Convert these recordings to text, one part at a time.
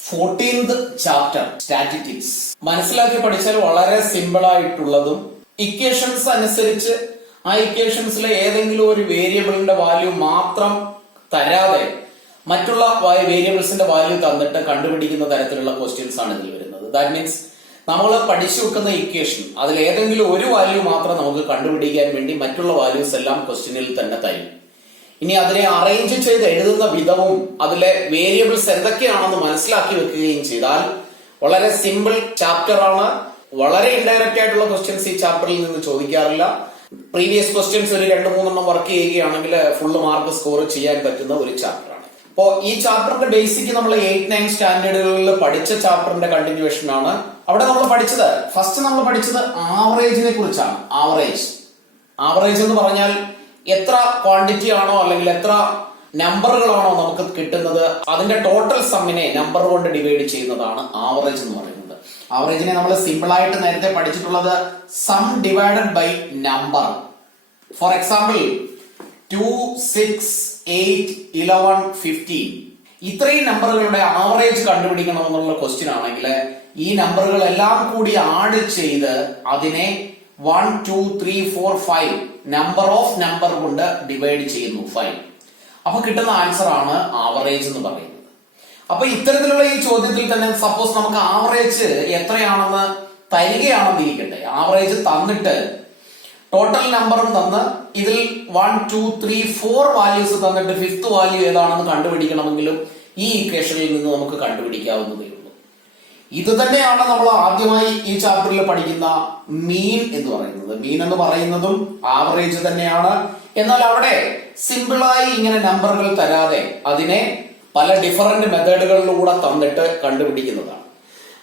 14th chapter statistics മനസ്സിലാക്കി പഠിച്ചാൽ വളരെ സിമ്പിൾ ആയിട്ടുള്ളതും ഇക്വേഷൻസ് അനുസരിച്ച് ആ ഇക്വേഷൻസിലെ ഏതെങ്കിലും ഒരു വേരിയബിളിന്റെ വാല്യൂ മാത്രം തരാതെ മറ്റുള്ള വേരിയബിൾസിന്റെ വാല്യൂ തന്നിട്ട് കണ്ടുപിടിക്കുന്ന തരത്തിലുള്ള ക്വസ്റ്റ്യൻസ് ആണ് ഇതിൽ വരുന്നത്. ദാറ്റ് മീൻസ് നമ്മൾ പഠിച്ചു വെക്കുന്ന ഇക്വേഷൻ അതിൽ ഏതെങ്കിലും ഒരു വാല്യൂ മാത്രം നമുക്ക് കണ്ടുപിടിക്കാൻ വേണ്ടി മറ്റുള്ള വാല്യൂസ് എല്ലാം ക്വസ്റ്റ്യനിൽ തന്നെ തരും. ഇനി അതിനെ അറേഞ്ച് ചെയ്ത് എഴുതുന്ന വിധവും അതിലെ വേരിയബിൾസ് എന്തൊക്കെയാണെന്ന് മനസ്സിലാക്കി വെക്കുകയും ചെയ്താൽ വളരെ സിമ്പിൾ ചാപ്റ്റർ ആണ്. വളരെ ഇൻഡയറക്റ്റ് ആയിട്ടുള്ള ക്വസ്റ്റ്യൻസ് ഈ ചാപ്റ്ററിൽ നിന്ന് ചോദിക്കാറില്ല. പ്രീവിയസ് ക്വസ്റ്റ്യൻസ് ഒരു 2-3 വർക്ക് ചെയ്യുകയാണെങ്കിൽ ഫുള്ള് മാർക്ക് സ്കോർ ചെയ്യാൻ പറ്റുന്ന ഒരു ചാപ്റ്റർ ആണ്. അപ്പോ ഈ ചാപ്റ്ററിന്റെ ബേസിക് നമ്മൾ 8-9 സ്റ്റാൻഡേർഡുകളിൽ പഠിച്ച ചാപ്റ്ററിന്റെ കണ്ടിന്യൂവേഷൻ ആണ്. അവിടെ നമ്മൾ പഠിച്ചത് നമ്മൾ പഠിച്ചത് ആവറേജിനെ കുറിച്ചാണ്. ആവറേജ് എന്ന് പറഞ്ഞാൽ എത്ര ക്വാണ്ടിറ്റി ആണോ അല്ലെങ്കിൽ എത്ര നമ്പറുകളാണോ നമുക്ക് കിട്ടുന്നത് അതിന്റെ ടോട്ടൽ സമ്മിനെ നമ്പർ കൊണ്ട് ഡിവൈഡ് ചെയ്യുന്നതാണ് ആവറേജ് എന്ന് പറയുന്നത്. ആവറേജിനെ നമ്മൾ സിമ്പിൾ ആയിട്ട് നേരത്തെ പഠിച്ചിട്ടുള്ളത് sum divided by number. For example 2, 6, 8, 11, 15 ഇത്രയും നമ്പറുകളുടെ ആവറേജ് കണ്ടുപിടിക്കണമെന്നുള്ള ക്വസ്റ്റ്യൻ ആണെങ്കിൽ ഈ നമ്പറുകളെല്ലാം കൂടി ആഡ് ചെയ്ത് അതിനെ 1, 2, 3, 4, 5 നമ്പർ ഓഫ് നമ്പർ കൊണ്ട് ഡിവൈഡ് ചെയ്യുന്നു 5. അപ്പൊ കിട്ടുന്ന ആൻസർ ആണ് ആവറേജ് എന്ന് പറയുന്നത്. അപ്പൊ ഇത്തരത്തിലുള്ള ഈ ചോദ്യത്തിൽ തന്നെ സപ്പോസ് നമുക്ക് ആവറേജ് എത്രയാണെന്ന് തരികയാണെന്ന് ഇരിക്കട്ടെ. ആവറേജ് തന്നിട്ട് ടോട്ടൽ നമ്പറും തന്ന് ഇതിൽ 1, 2, 3, 4 വാല്യൂസ് തന്നിട്ട് 5th വാല്യൂ ഏതാണെന്ന് കണ്ടുപിടിക്കണമെങ്കിലും ഈ ഇക്വേഷനിൽ നിന്ന് നമുക്ക് കണ്ടുപിടിക്കാവുന്നതേ ഉള്ളൂ. ഇത് തന്നെയാണ് നമ്മൾ ആദ്യമായി ഈ ചാപ്റ്ററിൽ പഠിക്കുന്ന മീൻ എന്ന് പറയുന്നത്. മീൻ എന്ന് പറയുന്നതും ആവറേജ് തന്നെയാണ്. എന്നാൽ അവിടെ സിമ്പിളായി ഇങ്ങനെ നമ്പറുകൾ തരാതെ അതിനെ പല ഡിഫറന്റ് മെത്തേഡുകളിലൂടെ തന്നിട്ട് കണ്ടുപിടിക്കുന്നതാണ്.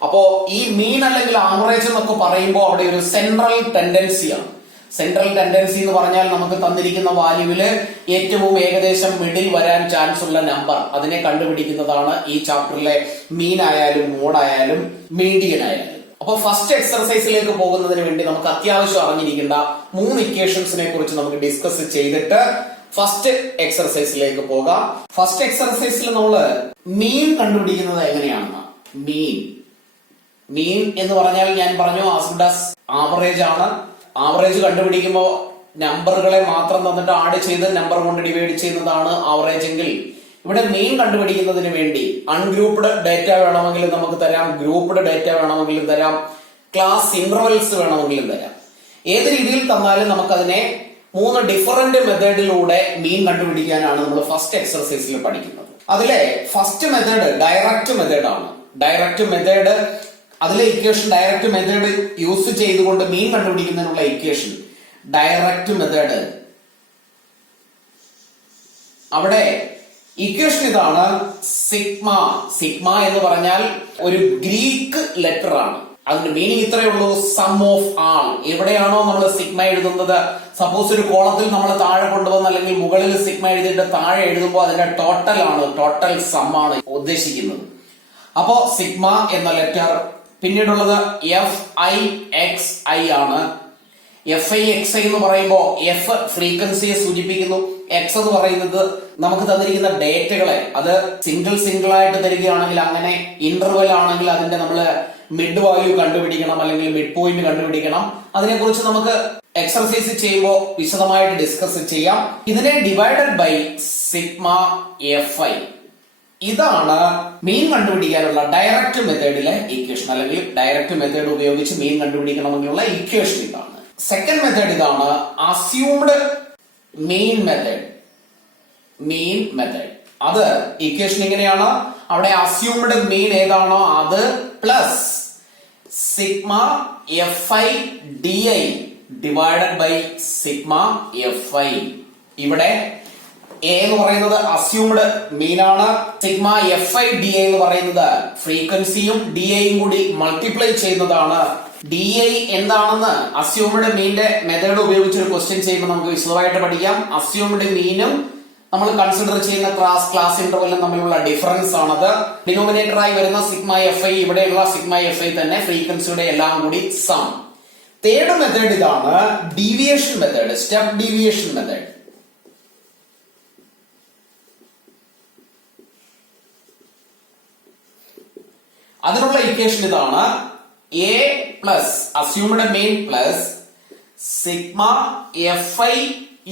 അപ്പോ ഈ മീൻ അല്ലെങ്കിൽ ആവറേജ് എന്നൊക്കെ പറയുമ്പോൾ അവിടെ ഒരു സെൻട്രൽ ടെൻഡൻസിയാണ്. സെൻട്രൽ ടെൻഡൻസി എന്ന് പറഞ്ഞാൽ നമുക്ക് തന്നിരിക്കുന്ന വാല്യൂവില് ഏറ്റവും ഏകദേശം മിഡിൽ വരാൻ ചാൻസ് ഉള്ള നമ്പർ അതിനെ കണ്ടുപിടിക്കുന്നതാണ് ഈ ചാപ്റ്ററിലെ മീൻ ആയാലും മോഡ് ആയാലും മീഡിയൻ ആയാലും. അപ്പൊ ഫസ്റ്റ് എക്സർസൈസിലേക്ക് പോകുന്നതിന് വേണ്ടി നമുക്ക് അത്യാവശ്യം അറിഞ്ഞിരിക്കേണ്ട 3 ഇക്വേഷൻസിനെ കുറിച്ച് നമുക്ക് ഡിസ്കസ് ചെയ്തിട്ട് ഫസ്റ്റ് എക്സർസൈസിലേക്ക് പോകാം. ഫസ്റ്റ് എക്സർസൈസിൽ നമ്മള് മീൻ കണ്ടുപിടിക്കുന്നത് എങ്ങനെയാണെന്ന്. മീൻ എന്ന് പറഞ്ഞാൽ ഞാൻ പറഞ്ഞു ആസ് ഗുഡ് ആസ് ആവറേജ് ആണ്. ആവറേജ് കണ്ടുപിടിക്കുമ്പോൾ നമ്പറുകളെ മാത്രം തന്നിട്ട് ആഡ് ചെയ്ത് നമ്പർ കൊണ്ട് ഡിവൈഡ് ചെയ്യുന്നതാണ് ആവറേജ് എങ്കിൽ ഇവിടെ മീൻ കണ്ടുപിടിക്കുന്നതിന് വേണ്ടി അൺഗ്രൂപ്പ്ഡ് ഡേറ്റ വേണമെങ്കിലും നമുക്ക് തരാം, ഗ്രൂപ്പ്ഡ് ഡേറ്റ വേണമെങ്കിലും തരാം, ക്ലാസ് ഇന്റർവെൽസ് വേണമെങ്കിലും തരാം. ഏത് രീതിയിൽ തന്നാലും നമുക്കതിനെ 3 ഡിഫറന്റ് മെത്തേഡിലൂടെ മീൻ കണ്ടുപിടിക്കാനാണ് നമ്മൾ ഫസ്റ്റ് എക്സർസൈസിൽ പഠിക്കുന്നത്. അതിലെ ഫസ്റ്റ് മെത്തേഡ് ഡയറക്റ്റ് മെത്തേഡ് ആണ്. ഡയറക്റ്റ് മെത്തേഡ് അതിലെ ഇക്വേഷൻ ഡയറക്റ്റ് മെത്തേഡ് യൂസ് ചെയ്തുകൊണ്ട് മീൻ കണ്ടുപിടിക്കുന്നതിനുള്ള ഇക്വേഷൻ ഡയറക്റ്റ് മെത്തേഡ്. അവിടെ ഇക്വേഷൻ ഇതാണ് സിഗ്മ എന്ന് പറഞ്ഞാൽ ഒരു ഗ്രീക്ക് ലെറ്റർ ആണ്. അതിന്റെ മീനിങ് ഇത്രയേ ഉള്ളൂ, സം ഓഫ് ആൾ. എവിടെയാണോ നമ്മൾ സിഗ്മ എഴുതുന്നത്, സപ്പോസ് ഒരു കോളത്തിൽ നമ്മൾ താഴെ കൊണ്ടുവന്ന് അല്ലെങ്കിൽ മുകളിൽ സിഗ്മ എഴുതിയിട്ട് താഴെ എഴുതുമ്പോൾ അതിന്റെ ടോട്ടൽ സം ആണ് ഉദ്ദേശിക്കുന്നത്. അപ്പോ സിഗ്മ എന്ന ലെറ്റർ. പിന്നീടുള്ളത് FIXI ആണ്. FIXI എന്ന് പറയുമ്പോൾ എഫ് ഫ്രീക്വൻസിയെ സൂചിപ്പിക്കുന്നു, എക്സ് എന്ന് പറയുന്നത് നമുക്ക് തന്നിരിക്കുന്ന ഡേറ്റകളെ അത് സിംഗിൾ ആയിട്ട് തരികയാണെങ്കിൽ അങ്ങനെ ഇന്റർവെൽ ആണെങ്കിൽ അതിന്റെ നമ്മള് മിഡ് വാല്യൂ കണ്ടുപിടിക്കണം അല്ലെങ്കിൽ മിഡ് പോയിന്റ് കണ്ടുപിടിക്കണം. അതിനെക്കുറിച്ച് നമുക്ക് എക്സർസൈസ് ചെയ്യുമ്പോൾ വിശദമായിട്ട് ഡിസ്കസ് ചെയ്യാം. ഇതിനെ ഡിവൈഡഡ് ബൈ സിഗ്മ FI. ഇതാണ് മീൻ കണ്ടുപിടിക്കാനുള്ള ഡയറക്റ്റ് മെത്തേഡിലെ ഇക്വേഷൻ അല്ലെങ്കിൽ ഡയറക്റ്റ് മെത്തേഡ് ഉപയോഗിച്ച് മീൻ കണ്ടുപിടിക്കണമെന്നുള്ള ഇക്വേഷൻ ഇതാണ്. സെക്കൻഡ് മെത്തേഡ് ഇതാണ് അസ്യൂംഡ് മീൻ മെത്തേഡ്. അത് ഇക്വേഷൻ ഇങ്ങനെയാണ്. അവിടെ അസ്യൂംഡ് മീൻ ഏതാണോ അത് plus sigma FI DI divided by sigma FI. ഇവിടെ എ എന്ന് പറയുന്നത് അസ്യൂംഡ് മീൻ ആണ്. സിഗ്മ FI DI എന്ന് പറയുന്നത് ഫ്രീക്വൻസിയും DIയും കൂടി മൾട്ടിപ്ലൈ ചെയ്യുന്നതാണ്. DI എന്താണെന്ന് അസ്യൂംഡ് മീന്റെ മെത്തേഡ് ഉപയോഗിച്ച് ഒരു ക്വസ്റ്റ്യൻ ചെയ്യുമ്പോൾ നമുക്ക് വിശദമായിട്ട് പഠിക്കാം. അസ്യൂംഡ് മീനും നമ്മൾ കൺസിഡർ ചെയ്യുന്ന ക്ലാസ് ഇന്റർവെല്ലും തമ്മിലുള്ള ഡിഫറൻസ് ആണത്. ഡിനോമിനേറ്ററായി വരുന്ന സിഗ്മ FI ഇവിടെയുള്ള സിഗ്മ FI തന്നെ ഫ്രീക്വൻസിയുടെ എല്ലാം കൂടി സം. തേർഡ് മെത്തേഡ് ഇതാണ് deviation method, step deviation method. അതിനുള്ള ഇക്വേഷൻ ഇതാണ്. A plus assumed mean plus sigma F I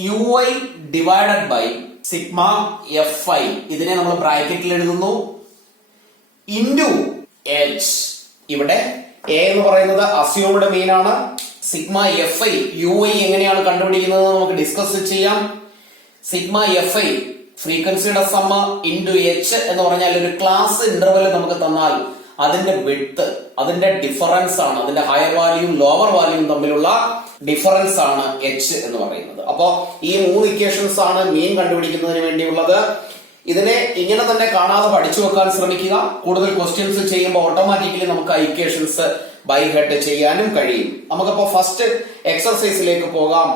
U I divided by sigma F I, ഇതിനെ നമ്മൾ ബ്രാക്കറ്റിൽ എഴുതുന്നു, ഇൻറ്റു എച്ച്. ഇവിടെ എ എന്ന് പറയുന്നത് അസ്യൂംഡ് മീൻ ആണ്. Sigma F I U I എങ്ങനെയാണ് കണ്ടുപിടിക്കുന്നത് നമുക്ക് ഡിസ്കസ് ചെയ്യാം. സിഗ്മ എഫ് ഐ ഫ്രീക്വൻസിയുടെ സമ്മ ഇൻറ്റു എച്ച് എന്ന് പറഞ്ഞാൽ ഒരു ക്ലാസ് ഇന്റർവെൽ നമുക്ക് തന്നാൽ അതിന്റെ വിഡ്ത്ത്, അതിന്റെ ഡിഫറൻസ് ആണ്, അതിന്റെ ഹയർ വാല്യൂം ലോവർ വാല്യൂം തമ്മിലുള്ള ഡിഫറൻസ് ആണ് എച്ച് എന്ന് പറയുന്നത്. അപ്പോ ഈ 3 ഇക്വേഷൻസ് ആണ് മീൻ കണ്ടുപിടിക്കുന്നതിന് വേണ്ടിയുള്ളത്. ഇതിനെ ഇങ്ങനെ തന്നെ കാണാതെ പഠിച്ചു വെക്കാൻ ശ്രമിക്കുക. കൂടുതൽ ക്വസ്റ്റ്യൻസ് ചെയ്യുമ്പോൾ ഓട്ടോമാറ്റിക്കലി നമുക്ക് ആ ഇക്വേഷൻസ് ബൈ ഹെഡ് ചെയ്യാനും കഴിയും. നമുക്കപ്പോ ഫസ്റ്റ് എക്സർസൈസിലേക്ക് പോകാം.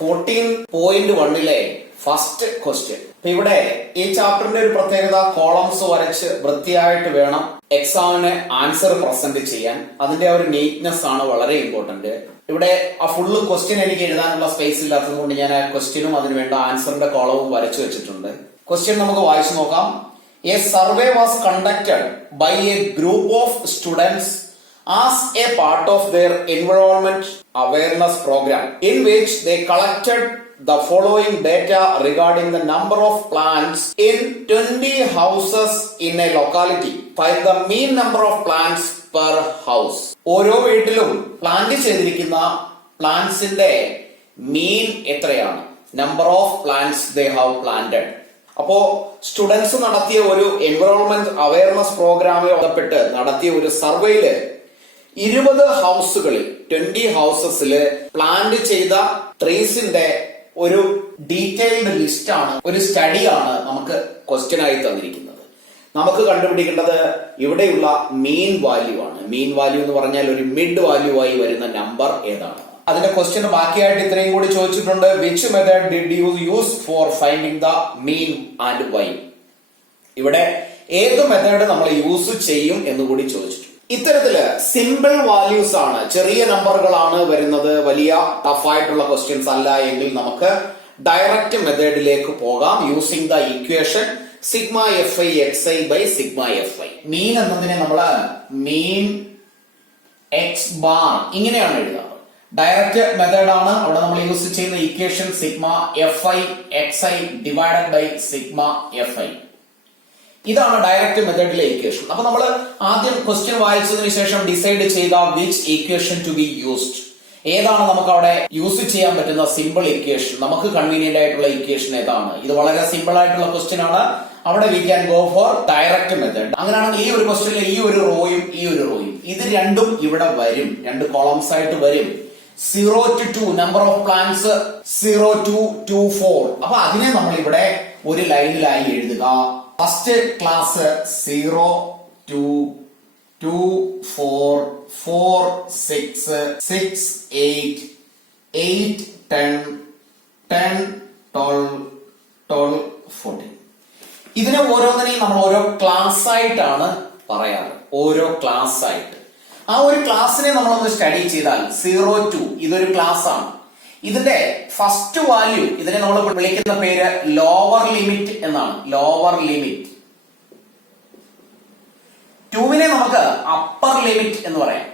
14.1 ഫസ്റ്റ് ക്വസ്റ്റ്യൻ. ഇവിടെ ഈ ചാപ്റ്ററിന്റെ ഒരു പ്രത്യേകത, കോളംസ് വരച്ച് വൃത്തിയായിട്ട് വേണം എക്സാമിന് ആൻസർ പ്രസന്റ് ചെയ്യാൻ. അതിന്റെ ആ ഒരു നീറ്റ്നെസ് ആണ് വളരെ ഇമ്പോർട്ടന്റ്. ഇവിടെ ആ ഫുള്ള് ക്വസ്റ്റ്യൻ എനിക്ക് എഴുതാനുള്ള സ്പേസ് ഇല്ലാത്തത് കൊണ്ട് ഞാൻ ആ ക്വസ്റ്റ്യനും അതിനുവേണ്ട ആൻസറിന്റെ കോളവും വരച്ചു വെച്ചിട്ടുണ്ട്. ക്വസ്റ്റ്യൻ നമുക്ക് വായിച്ചു നോക്കാം. A survey was conducted by a group of students as a part of their environment awareness program in which they collected the following data regarding the number of plants in 20 houses in a locality. Find the mean number of plants per house. ഓരോ വീട്ടിലും plant ചെയ്തിരിക്കുന്ന പ്ലാന്റ്സിന്റെ മീൻ എത്രയാണ്? Number of plants they have planted. അപ്പോ students നടത്തിയ ഒരു environment awareness പ്രോഗ്രാമുമായി ബന്ധപ്പെട്ട് നടത്തിയ ഒരു സർവേയില് 20 ഹൗസുകളിൽ 20 ഹൗസസില് പ്ലാന്റ് ചെയ്ത ട്രീസിന്റെ ഒരു ഡീറ്റെയിൽഡ് ലിസ്റ്റ് ആണ്, ഒരു സ്റ്റഡിയാണ് നമുക്ക് ക്വസ്റ്റ്യൻ ആയി തന്നിരിക്കുന്നത്. നമുക്ക് കണ്ടുപിടിക്കേണ്ടത് ഇവിടെയുള്ള മീൻ വാല്യൂ ആണ്. മീൻ വാല്യൂ എന്ന് പറഞ്ഞാൽ ഒരു മിഡ് വാല്യൂ ആയി വരുന്ന നമ്പർ ഏതാണ്? അതിന്റെ ക്വസ്റ്റ്യൻ ബാക്കിയായിട്ട് ഇത്രയും കൂടി ചോദിച്ചിട്ടുണ്ട്. Which method did you use for finding the mean and why? ഇവിടെ ഏത് മെത്തേഡ് നമ്മൾ യൂസ് ചെയ്യും എന്ന് കൂടി ചോദിച്ചിട്ടുണ്ട്. ഇത്തരത്തില് സിമ്പിൾ വാല്യൂസ് ആണ്, ചെറിയ നമ്പറുകളാണ് വരുന്നത്, വലിയ ടഫ് ആയിട്ടുള്ള ക്വസ്റ്റ്യൻസ് അല്ല എങ്കിൽ നമുക്ക് ഡയറക്റ്റ് മെത്തേഡിലേക്ക് പോകാം. Using the equation sigma F I X i by sigma F i. Mean എന്നതിനെ നമ്മള് മീൻ എക്സ് ബാർ ഇങ്ങനെയാണ് എഴുതാറ്. ഡയറക്റ്റ് മെത്തേഡ് ആണ്. അവിടെ നമ്മൾ യൂസ് ചെയ്യുന്ന equation sigma F I X I divided by sigma F I. ഇതാണ് ഡയറക്റ്റ് മെത്തേഡിലെ ഇക്വേഷൻ. അപ്പൊ നമ്മൾ ആദ്യം ക്വസ്റ്റ്യൻ വായിച്ചതിന് ശേഷം ഡിസൈഡ് ചെയ്യുക which equation to be used. ഏതാണ് നമുക്ക് അവിടെ യൂസ് ചെയ്യാൻ പറ്റുന്ന സിമ്പിൾ ഇക്വേഷൻ, നമുക്ക് കൺവീനിയന്റ് ആയിട്ടുള്ള ഇക്വേഷൻ ഏതാണ്? ഇത് വളരെ സിമ്പിൾ ആയിട്ടുള്ള ക്വസ്റ്റ്യൻ ആണ്. അവിടെ we can go for direct method. അങ്ങനെയാണെങ്കിൽ ഈ ഒരു ക്വസ്റ്റ്യനിൽ ഈ ഒരു റോയും ഈ ഒരു റോയും ഇത് രണ്ടും ഇവിടെ വരും, 2 കോളംസ് ആയിട്ട് വരും. 0 to 2 number of plants 0 to 2 4. അപ്പൊ അതിനെ നമ്മൾ ഇവിടെ ഒരു ലൈനിലായി എഴുതുക. First class 0 2 2 4 4 6 6 8 8 10 10 12 12 14. ഇതിനെ ഓരോന്നിനെയും നമ്മൾ ഓരോ ക്ലാസ് ആയിട്ടാണ് പറയാറ്, ഓരോ ക്ലാസ് ആയിട്ട്. ആ ഒരു ക്ലാസ്സിനെ നമ്മളൊന്ന് സ്റ്റഡി ചെയ്താൽ 0 2 ഇതൊരു ക്ലാസ് ആണ്. ഇതിന്റെ ഫസ്റ്റ് വാല്യൂ, ഇതിനെ നമ്മൾ വിളിക്കുന്ന പേര് ലോവർ ലിമിറ്റ് എന്നാണ്. Lower limit. 2വിനെ നമുക്ക് അപ്പർ ലിമിറ്റ് എന്ന് പറയാം.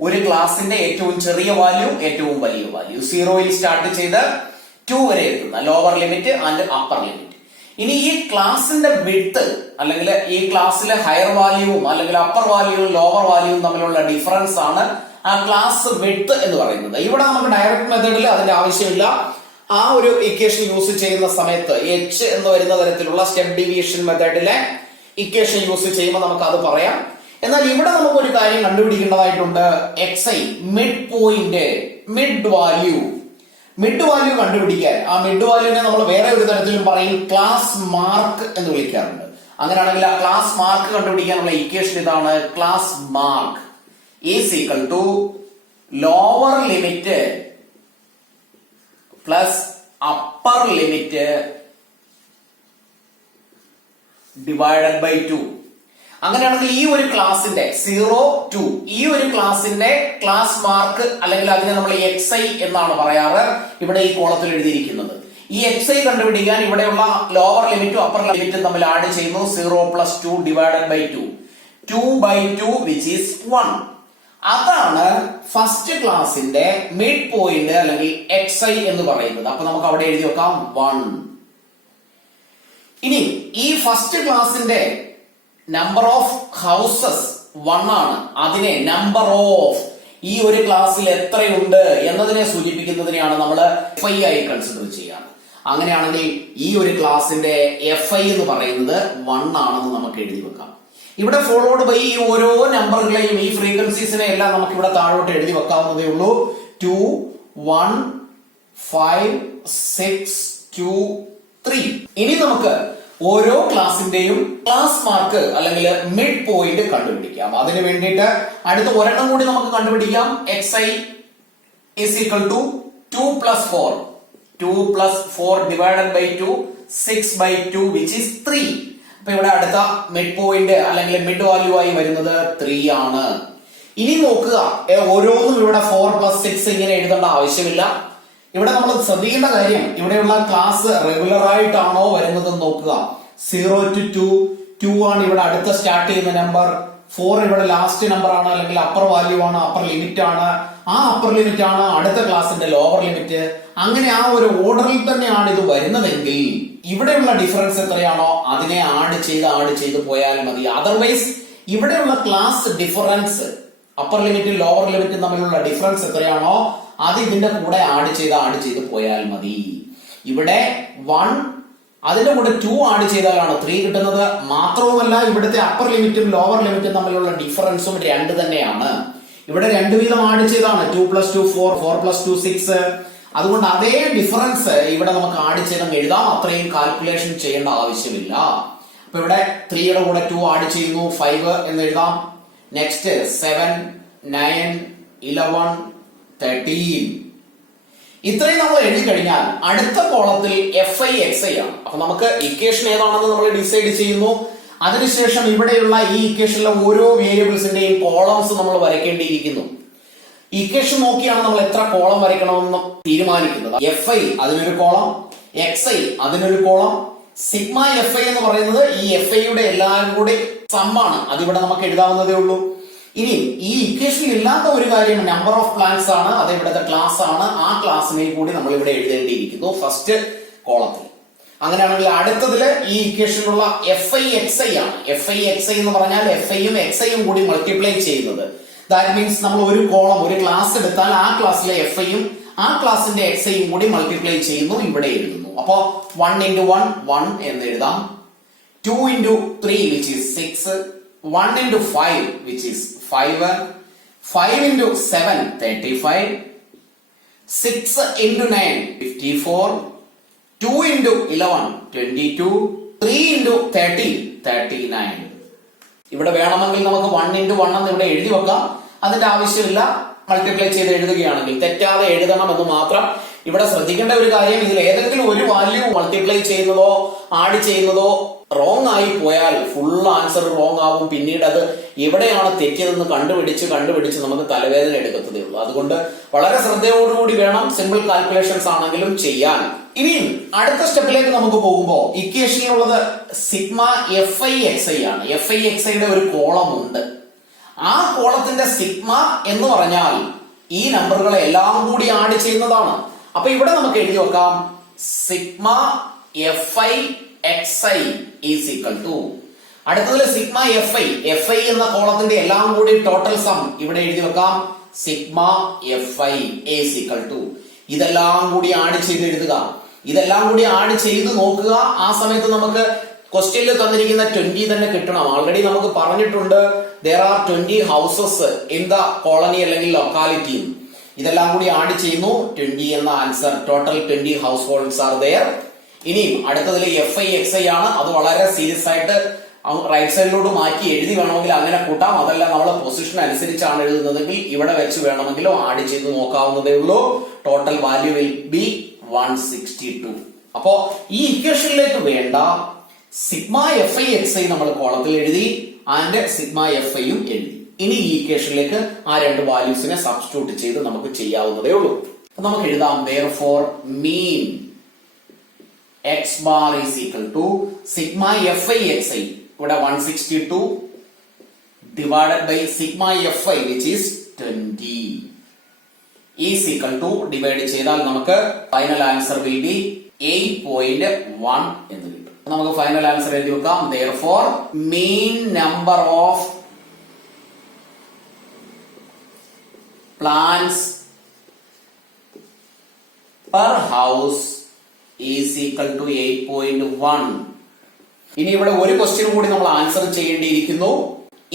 ഒരു ക്ലാസിന്റെ ഏറ്റവും ചെറിയ വാല്യൂ, ഏറ്റവും വലിയ വാല്യൂ, 0യിൽ സ്റ്റാർട്ട് ചെയ്ത് 2 വരെ എത്തുന്ന lower limit and upper limit. ഇനി ഈ ക്ലാസിന്റെ വിഡ്ത്ത് അല്ലെങ്കിൽ ഈ ക്ലാസ്സിലെ ഹയർ വാല്യൂവും അല്ലെങ്കിൽ അപ്പർ വാല്യൂവും ലോവർ വാല്യൂവും തമ്മിലുള്ള ഡിഫറൻസ് ആണ് ആ ക്ലാസ് വിഡ്ത്ത് എന്ന് പറയുന്നത്. ഇവിടെ നമുക്ക് ഡയറക്റ്റ് മെത്തേഡിൽ അതിന്റെ ആവശ്യമില്ല. ആ ഒരു ഇക്വേഷൻ യൂസ് ചെയ്യുന്ന സമയത്ത് എച്ച് എന്ന് വരുന്ന തരത്തിലുള്ള സ്റ്റെപ്പ് ഡിവിഷൻ മെത്തേഡിലെ ഇക്വേഷൻ യൂസ് ചെയ്യുമ്പോൾ നമുക്ക് അത് പറയാം. എന്നാൽ ഇവിടെ നമുക്ക് ഒരു കാര്യം കണ്ടുപിടിക്കേണ്ടതായിട്ടുണ്ട്. X i mid point, mid value. Mid value കണ്ടുപിടിക്കാൻ ആ മിഡ് വാല്യൂവിനെ നമ്മൾ വേറെ ഒരു തരത്തിലും പറയും, ക്ലാസ് മാർക്ക് എന്ന് വിളിക്കാറുണ്ട്. അങ്ങനെയാണെങ്കിൽ ആ ക്ലാസ് മാർക്ക് കണ്ടുപിടിക്കാനുള്ള ഇക്വേഷൻ ഇതാണ്. Class mark is equal to lower limit plus upper limit divided by 2. അങ്ങനെയാണെങ്കിൽ ഈ ഒരു ക്ലാസിന്റെ 0 2 ഈ ഒരു ക്ലാസിന്റെ ക്ലാസ് മാർക്ക് അല്ലെങ്കിൽ അതിനെ നമ്മൾ എക്സ് ഐ എന്നാണ് പറയാറ്. ഇവിടെ ഈ കോളത്തിൽ എഴുതിയിരിക്കുന്നത് ഈ xi കണ്ടുപിടിക്കാൻ ഇവിടെയുള്ള ലോവർ ലിമിറ്റും അപ്പർ ലിമിറ്റും തമ്മിൽ ആഡ് ചെയ്യുന്നു. 0 + 2 ഡിവൈഡഡ് ബൈ 2, 2/2 which is 1. അതാണ് ഫസ്റ്റ് ക്ലാസിന്റെ മിഡ് പോയിന്റ് അല്ലെങ്കിൽ xi എന്ന് പറയുന്നത്. അപ്പൊ നമുക്ക് അവിടെ എഴുതി വെക്കാം 1. ഇനി ഈ ഫസ്റ്റ് ക്ലാസിന്റെ നമ്പർ ഓഫ് ഹൗസസ് 1 ആണ്. അതിനെ നമ്പർ ഓഫ് ഈ ഒരു ക്ലാസ്സിൽ എത്രയുണ്ട് എന്നതിനെ സൂചിപ്പിക്കുന്നതിനെയാണ് നമ്മൾ FI ആയി കൺസിഡർ ചെയ്യാറ്. അങ്ങനെയാണെങ്കിൽ ഈ ഒരു ക്ലാസിന്റെ FI എന്ന് പറയുന്നത് 1 ആണെന്ന് നമുക്ക് എഴുതി വെക്കാം. ഇവിടെ ഫോളോഡ് ബൈ ഈ ഓരോ നമ്പറുകളെയും ഈ ഫ്രീക്വൻസീസിനെ എല്ലാം നമുക്ക് ഇവിടെ താഴോട്ട് എഴുതി വെക്കാവുന്നതേ ഉള്ളൂ. 2, 1, 5, 6, 2, 3. ഇനി നമുക്ക് ഓരോ ക്ലാസിന്റെയും ക്ലാസ് മാർക്ക് അല്ലെങ്കിൽ മിഡ് പോയിന്റ് കണ്ടുപിടിക്കാം. അതിന് വേണ്ടിയിട്ട് അടുത്ത ഒരെണ്ണം കൂടി നമുക്ക് കണ്ടുപിടിക്കാം. xi is equal to 2 + 4. 2 + 4 divided by 2, 6/2 which is 3. അപ്പൊ ഇവിടെ അടുത്ത മിഡ് പോയിന്റ് അല്ലെങ്കിൽ മിഡ് വാല്യൂ ആയി വരുന്നത് 3 ആണ്. ഇനി നോക്കുക, ഓരോന്നും ഇവിടെ 4 + 6 ഇങ്ങനെ എഴുതേണ്ട ആവശ്യമില്ല. ഇവിടെ നമ്മൾ ശ്രദ്ധിക്കേണ്ട കാര്യം, ഇവിടെയുള്ള ക്ലാസ് റെഗുലർ ആയിട്ടാണോ വരുന്നത് നോക്കുക. 0 to 2, 2 ആണ് ഇവിടെ അടുത്ത സ്റ്റാർട്ട് ചെയ്യുന്ന നമ്പർ. 4 ഇവിടെ ലാസ്റ്റ് നമ്പർ ആണ് അല്ലെങ്കിൽ അപ്പർ വാല്യൂ ആണ്, അപ്പർ ലിമിറ്റ് ആണ്. ആ അപ്പർ ലിമിറ്റ് ആണ് അടുത്ത ക്ലാസിന്റെ ലോവർ ലിമിറ്റ്. അങ്ങനെ ആ ഒരു ഓർഡറിൽ തന്നെയാണ് ഇത് വരുന്നതെങ്കിൽ ഇവിടെയുള്ള ഡിഫറൻസ് എത്രയാണോ അതിനെ ആഡ് ചെയ്ത് പോയാൽ മതി. അതർവൈസ് ഇവിടെയുള്ള ക്ലാസ് ഡിഫറൻസ്, അപ്പർ ലിമിറ്റും ലോവർ ലിമിറ്റും തമ്മിലുള്ള ഡിഫറൻസ് എത്രയാണോ അത് ഇതിന്റെ കൂടെ ആഡ് ചെയ്ത് പോയാൽ മതി. ഇവിടെ 1 അതിന്റെ കൂടെ 2 ആഡ് ചെയ്താലാണ് 3 കിട്ടുന്നത്. മാത്രവുമല്ല ഇവിടുത്തെ അപ്പർ ലിമിറ്റും ലോവർ ലിമിറ്റും തമ്മിലുള്ള ഡിഫറൻസും 2 തന്നെയാണ്. ഇവിടെ 2 വീതം ആഡ് ചെയ്താണ്. 2 + 2 4, 4 + 2 6. അതുകൊണ്ട് അതേ ഡിഫറൻസ് ഇവിടെ നമുക്ക് ആഡ് ചെയ്ത് എഴുതാം. അത്രയും കാൽക്കുലേഷൻ ചെയ്യേണ്ട ആവശ്യമില്ല. അപ്പൊ ഇവിടെ 3യുടെ കൂടെ 2 ആഡ് ചെയ്യുന്നു, 5 എന്ന് എഴുതാം. നെക്സ്റ്റ് 7, 9, 11, 13. ഇത്രയും നമ്മൾ എഴുതി കഴിഞ്ഞാൽ അടുത്ത കോളത്തിൽ FI XI ആണ്. അപ്പൊ നമുക്ക് ഇക്വേഷൻ ഏതാണെന്ന് നമ്മൾ ഡിസൈഡ് ചെയ്യുന്നു. അതിനുശേഷം ഇവിടെയുള്ള ഈ ഇക്വേഷനിലെ ഓരോ വേരിയബിൾസിന്റെയും കോളംസ് നമ്മൾ വരയ്ക്കേണ്ടിയിരിക്കുന്നു. ഇക്വേഷൻ നോക്കിയാണ് നമ്മൾ എത്ര കോളം വരയ്ക്കണമെന്ന് തീരുമാനിക്കുന്നത്. FI അതിനൊരു കോളം, XI അതിനൊരു കോളം. സിഗ്മ FI എന്ന് പറയുന്നത് ഈ FIയുടെ എല്ലാവരും കൂടി സമ്മാണ്. അതിവിടെ നമുക്ക് എഴുതാവുന്നതേ ഉള്ളൂ. ഇനി ഈ ഇക്വേഷനിൽ ഇല്ലാത്ത ഒരു കാര്യം നമ്പർ ഓഫ് പ്ലാന്റ്സ് ആണ്. അത് ഇവിടുത്തെ ക്ലാസ് ആണ്. ആ ക്ലാസ്സിനെ കൂടി നമ്മൾ ഇവിടെ എഴുതേണ്ടിയിരിക്കുന്നു ഫസ്റ്റ് കോളത്തിൽ. അങ്ങനെയാണെങ്കിൽ അടുത്തതില് ഈ ഇക്വേഷനിലുള്ള FI XI ആണ്. FI XI എന്ന് പറഞ്ഞാൽ FIയും XIയും കൂടി മൾട്ടിപ്ലൈ ചെയ്യുന്നത്. ദാറ്റ് മീൻസ് നമ്മൾ ഒരു കോളം, ഒരു ക്ലാസ് എടുത്താൽ ആ ക്ലാസ്സിലെ FIയും ആ ക്ലാസിന്റെ XIയും കൂടി മൾട്ടിപ്ലൈ ചെയ്യുന്നു, ഇവിടെ എഴുതുന്നു. അപ്പോ 1 × 1 1 എന്ന് എഴുതാം. 2 × 3 which is 6, 1 × 5 which is 5, 5 × 7 35, 6 × 9 54, 2 × 11 22, 3 × 13 39. ഇവിടെ വേണമെങ്കിൽ നമുക്ക് 1 × 1 എന്ന് ഇവിടെ എഴുതി വെക്കാം. അതിന്റെ ആവശ്യമില്ല. മൾട്ടിപ്ലൈ ചെയ്ത് എഴുതുകയാണെങ്കിൽ തെറ്റാതെ എഴുതണം എന്ന് മാത്രം. ഇവിടെ ശ്രദ്ധിക്കേണ്ട ഒരു കാര്യം, ഇതിൽ ഏതെങ്കിലും ഒരു വാല്യൂ മൾട്ടിപ്ലൈ ചെയ്യുന്നതോ ആഡ് ചെയ്യുന്നതോ റോങ് ആയി പോയാൽ ഫുൾ ആൻസർ റോങ് ആവും. പിന്നീട് അത് എവിടെയാണ് തെറ്റിയതെന്ന് കണ്ടുപിടിച്ച് നമുക്ക് തലവേദന എടുക്കത്തതേ ഉള്ളൂ. അതുകൊണ്ട് വളരെ ശ്രദ്ധയോടുകൂടി വേണം സിമ്പിൾ കാൽക്കുലേഷൻസ് ആണെങ്കിലും ചെയ്യാൻ. ഇനിയും അടുത്ത സ്റ്റെപ്പിലേക്ക് നമുക്ക് പോകുമ്പോൾ ഇക്വേഷനിലുള്ളത് സിഗ്മ FI XI ആണ്. FI XIയുടെ ഒരു കോളം ഉണ്ട്. ആ കോളത്തിന്റെ സിഗ്മ എന്ന് പറഞ്ഞാൽ ഈ നമ്പറുകളെ എല്ലാം കൂടി ആഡ് ചെയ്യുന്നതാണ്. അപ്പൊ ഇവിടെ നമുക്ക് എഴുതി വെക്കാം sigma FI XI is equal to, അടുത്തതിൽ സിഗ്മ FI എന്ന കോളത്തിന്റെ എല്ലാം കൂടി ടോട്ടൽ സം ഇവിടെ എഴുതി വെക്കാം. Sigma FI is equal to, ഇതെല്ലാം കൂടി ആഡ് ചെയ്ത് എഴുതുക. ഇതെല്ലാം കൂടി ആഡ് ചെയ്ത് നോക്കുക. ആ സമയത്ത് നമുക്ക് ക്വസ്റ്റ്യനിൽ തന്നിരിക്കുന്ന 20 തന്നെ കിട്ടണം. ഓൾറെഡി നമുക്ക് പറഞ്ഞിട്ടുണ്ട് there are 20 houses in the colony അല്ലെങ്കിൽ locality. ഇതെല്ലാം കൂടി ആഡ് ചെയ്യുന്നു, 20 എന്ന answer. Total 20 households are there. ഇനിയും അടുത്തതിൽ FI XI ആണ്. അത് വളരെ സീരിയസ് ആയിട്ട് റൈറ്റ് സൈഡിലോട്ട് മാറ്റി എഴുതി വേണമെങ്കിൽ അങ്ങനെ കൂട്ടാം. അതല്ല നമ്മളെ പൊസിഷൻ അനുസരിച്ചാണ് എഴുതുന്നതെങ്കിൽ ഇവിടെ വെച്ച് വേണമെങ്കിലും ആഡ് ചെയ്ത് നോക്കാവുന്നതേ ഉള്ളൂ. Total value will be 162. അപ്പോ ഈ ഇക്വേഷനിലേക്ക് വേണ്ട സിഗ്മ FI XI നമ്മൾ കോളത്തിൽ എഴുതി, ആൻഡ് സിഗ്മ FIയും എഴുതി. ഇനി ഈ ഇക്വേഷനിലേക്ക് ആ രണ്ട് വാല്യൂസിനെ സബ്സ്റ്റിറ്റ്യൂട്ട് ചെയ്ത് നമുക്ക് ചെയ്യാവുന്നതേ ഉള്ളൂ. നമുക്ക് എഴുതാം therefore mean X bar is equal to sigma F I X I, ഇവിടെ 162 divided by sigma F I which is 20 is equal to, divide ചെയ്താൽ നമുക്ക് ഫൈനൽ ആൻസർ വിൽ ബി 8.1 എന്ന് കിട്ടും. നമുക്ക് ഫൈനൽ ആൻസർ എഴുതി വെക്കാം. therefore mean number of plants per house is equal to 8.1. ഇനി ഇവിടെ ഒരു ക്വസ്റ്റ്യൻ കൂടി നമ്മൾ ആൻസർ ചെയ്യേണ്ടിയിരിക്കുന്നു.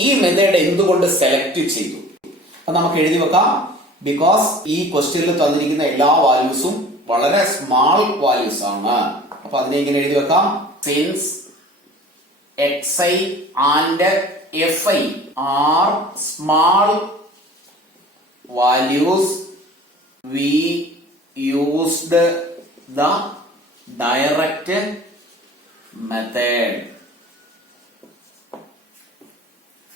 ഈ മെത്തേഡ് എന്തുകൊണ്ട് സെലക്ട് ചെയ്തു? അപ്പൊ നമുക്ക് എഴുതി വെക്കാം. ബിക്കോസ് ഈ ക്വസ്റ്റ്യനിൽ തന്നിരിക്കുന്ന എല്ലാ വാല്യൂസും വളരെ സ്മാൾ വാല്യൂസ് ആണ്. അപ്പൊ അതിനെ ഇങ്ങനെ എഴുതി വെക്കാം. Since xi and fi are small values, we used the direct method.